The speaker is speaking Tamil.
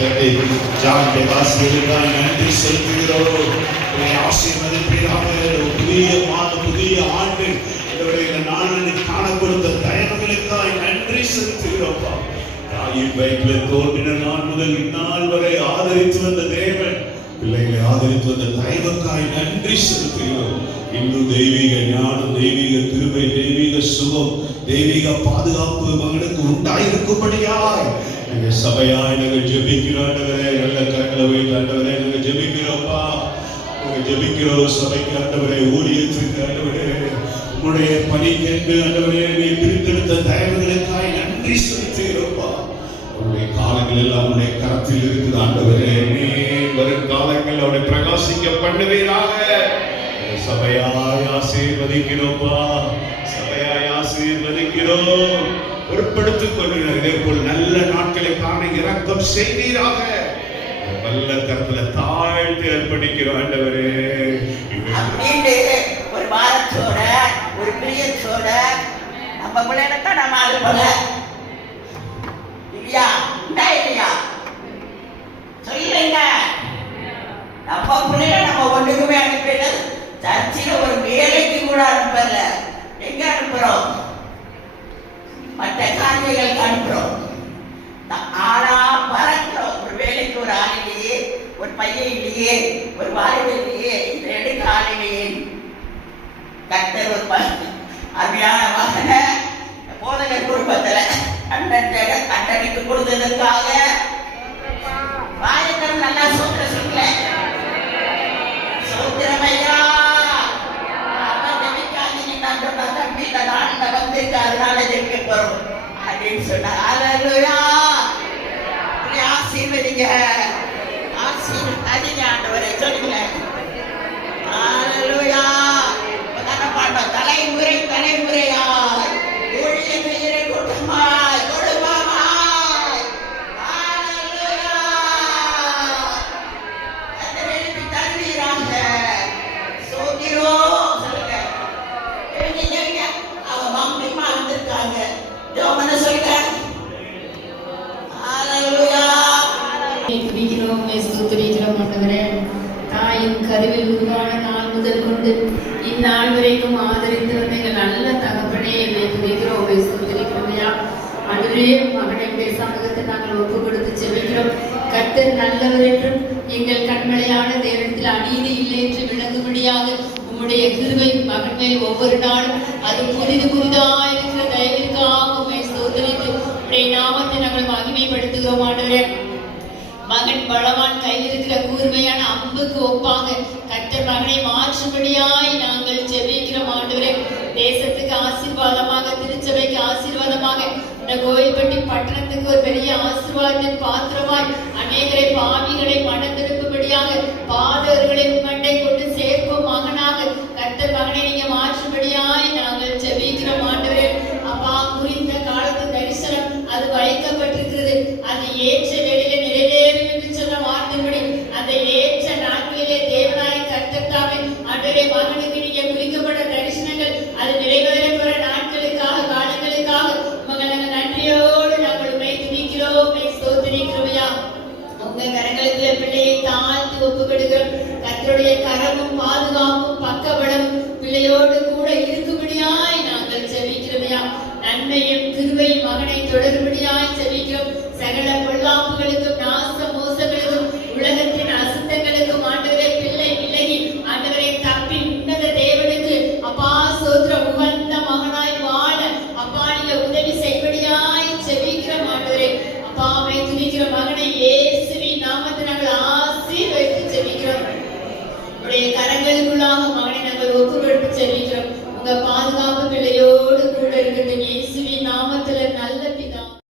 தந்தை ஜான் தேவாசியருக்காய் நன்றி செலுத்துகிறோம். ஆசீர்வதிப்பீராக. புதிய ஆண்டு இந்த நாளில் காண கொடுத்த தயவுகளுக்காய் நன்றி செலுத்துகிறோம்ப்பா. தாயின் வயிற்றில் தோன்றின நாள் முதல் இந்நாள் வரை ஆதரித்து வந்த தேவன் பிள்ளைகளை ஆதரித்து வந்த தயவுக்காய் நன்றி செலுத்துகிறோம். இன்னும் தெய்வீக ஞானம், தெய்வீக கிருபை, தெய்வீக சுகம், தெய்வீக பாதுகாப்பு மகனுக்கு உண்டாயிருக்கும்படியாய் எங்க சபையாய் நாங்கள் ஜெபிக்கிறோம். நல்ல கரங்களை வைத்து ஆண்டவரே நாங்கள் ஜெபிக்கிறோம்ப்பா. நாங்கள் ஜெபிக்கிறோம். சபைக்கு ஆண்டவரே, ஊழியத்திற்கு ஆண்டவரே, உங்களுடைய பணிக்கென்று ஆண்டவரே நீ பிரித்தெடுத்த தயவுகளுக்காய் நன்றி செலுத்துகிறோம்ப்பா. உங்களுடைய காலங்கள் எல்லாம் உங்களுடைய கரத்தில் இருக்குது ஆண்டவரே. நீ வரும் காலங்கள் அவனை பிரகாசிக்க பண்ணுவீராக. சபையாய் ஆசீர்வதிக்கிறோம்ப்பா. சபையாய் ஆசீர்வதிக்கிறோம். பொறுப்படுத்திக் கொள்கிறோம். இதே போல் நல்ல நாட்களை காண இரக்கம் செய்வீராக. நல்ல கருத்துல தாழ்த்தி அர்ப்பணிக்கிறோம் ஆண்டவரே. ஒரு வாரத்தோட ஒரு பிரியத்தோட நம்ம பிள்ளைதான் நம்ம ஆளு போல இல்லையா? இல்லையா சொல்லுங்க. நம்ம பிள்ளைங்க நம்ம ஒண்ணுக்குமே அனுப்பிட, சர்ச்சையில ஒரு வேலைக்கு கூட அனுப்பல. எங்க அனுப்புறோம்? மற்ற காரியங்களுக்கு அனுப்புறோம். ஆனா பறக்கிறோம். ஒரு வேலைக்கு ஒரு ஆள் இல்லையே, ஒரு பையன் இல்லையே, ஒரு வாழ்வு இல்லையே, இந்த ரெண்டு ஆளிலேயே கர்த்தர் ஒரு அருமையான மகன போதகர் குடும்பத்துல அண்ணனுக்கு கொடுத்ததற்காக வாயத்தம் நல்லா சோத்திர சொல்ல சோத்திரமையா. அவன் ஜெபிக்காதீங்க, நான் சொன்ன தம்பி இந்த நாட்டில் வந்திருக்கு, அதனால ஜெபிக்க போறோம் அப்படின்னு சொன்னார். அல்லேலூயா. ஆசீர்வதிங்க, ஆசீர்வதிங்க ஆண்டவரை சொல்லுங்க. அல்லேலூயா. தலைமுறை தலைமுறையாய் ஊழிய செய்கிற கூட்டமாய் குடும்பமாய் எழுப்பி தருவீராக. சோதிரோ சொல்லுங்க. அவங்க மம்மிமா வந்திருக்காங்க. ஜோமன சொல்லுங்க. தாயின் கருவில் உருவான நாள் முதல் கொண்டு இந்நாள் வரைக்கும் ஆதரித்து வந்த எங்கள் நல்ல தகப்பனே என்னை துதிக்கிறோம், சோதரிக்கிறோமையா. அதுவே மகனுடைய சமூகத்தை நாங்கள் ஒப்பு கொடுத்து செல்கிறோம். கர்த்தர் நல்லவர் என்றும் எங்கள் கண்மலையான தேவனத்தில் அநீதி இல்லை என்று விளங்கும்படியாக உம்முடைய கிருபை மகன் மேல் ஒவ்வொரு நாளும் அது புதிதாயிருக்கிற தயவிற்காக உண்மை சோதரித்து உடைய நாமத்தை நாங்கள் மகிமைப்படுத்துகிறோம். ஆண்டவரே, மகன் பலவான் கையில் இருக்கிற கூர்மையான அம்புக்கு ஒப்பாக கர்த்தர் மகனை மாற்றும்படியாய் நாங்கள் ஜெபிக்கிறோம். ஆண்டவரே, தேசத்துக்கு ஆசீர்வாதமாக, திருச்சபைக்கு ஆசீர்வாதமாக, இந்த கோயில்பட்டி பட்டணத்துக்கு ஒரு பெரிய ஆசீர்வாதத்தின் பாத்திரமாய் அநேகரை பாவிகளை மனம் திருப்பும்படியாக பாதகர்களை மண்டை கொண்டு சேர்க்கும் மகனாக கர்த்தர் மகனை நீங்க மாற்றும்படியாய் நாங்கள் ஜெபிக்கிறோம். ஆண்டவரே, அப்பா, குறித்த காலத்து தரிசனம் அது வைக்கப்பட்டிருக்கிறது. அது ஏற்ற வேளையில நிறைவேறும் என்று சொன்ன வார்த்தைப்படி அந்த ஏற்ற நாட்களிலே தேவனாய் கர்த்தர் தாமே ஆண்டவரே மகனுக்கு நீங்க குறிக்கப்பட்ட தரிசனங்கள் அது நிறைவேற நாட்களுக்காக காலங்களுக்காக மகன் நன்றியோடு நாங்கள் உண்மை துதிக்கிறோம், ஸ்தோத்திரிக்கிறோம். உங்க கரங்களுக்கு பிள்ளையை தாழ்த்தி ஒப்புக்கொடுக்கிறோம். கர்த்தருடைய கரமும் பாதுகாப்பும் பக்கபலம் பிள்ளையோடு கூட இருக்கும்படியாய் நாங்கள் ஜெபிக்கிறோம். நன்மையும் கிருபையும் மகனை தொடர்படியாய் ஜெபிக்கிறோம். சகல பொல்லாப்புகளுக்கும் நாச மோசங்களுக்கும் உலகத்தின் அசுத்தங்களுக்கும் ஆண்டவரே பிள்ளை விலகி ஆண்டவரை தப்பி உன்னத தேவனுக்கு அப்பா சோத்திர உகந்த மகனாய் வாழ அப்பா நீங்க உதவி செய்வடியாய் ஜெபிக்கிற ஆண்டவரே. அப்பா அவை துதிக்கிற மகனை இயேசுவின் நாமத்தில் நாங்கள் ஆசீர்வதித்து ஜெபிக்கிறோம். உடைய கரங்களுக்குள்ளாக மகனை நாங்கள் ஒப்பு கொடுத்து ஜெபிக்கிறோம். உங்க பாதுகாப்பு பிள்ளையோடு கூட இருக்கட்டும். இயேசு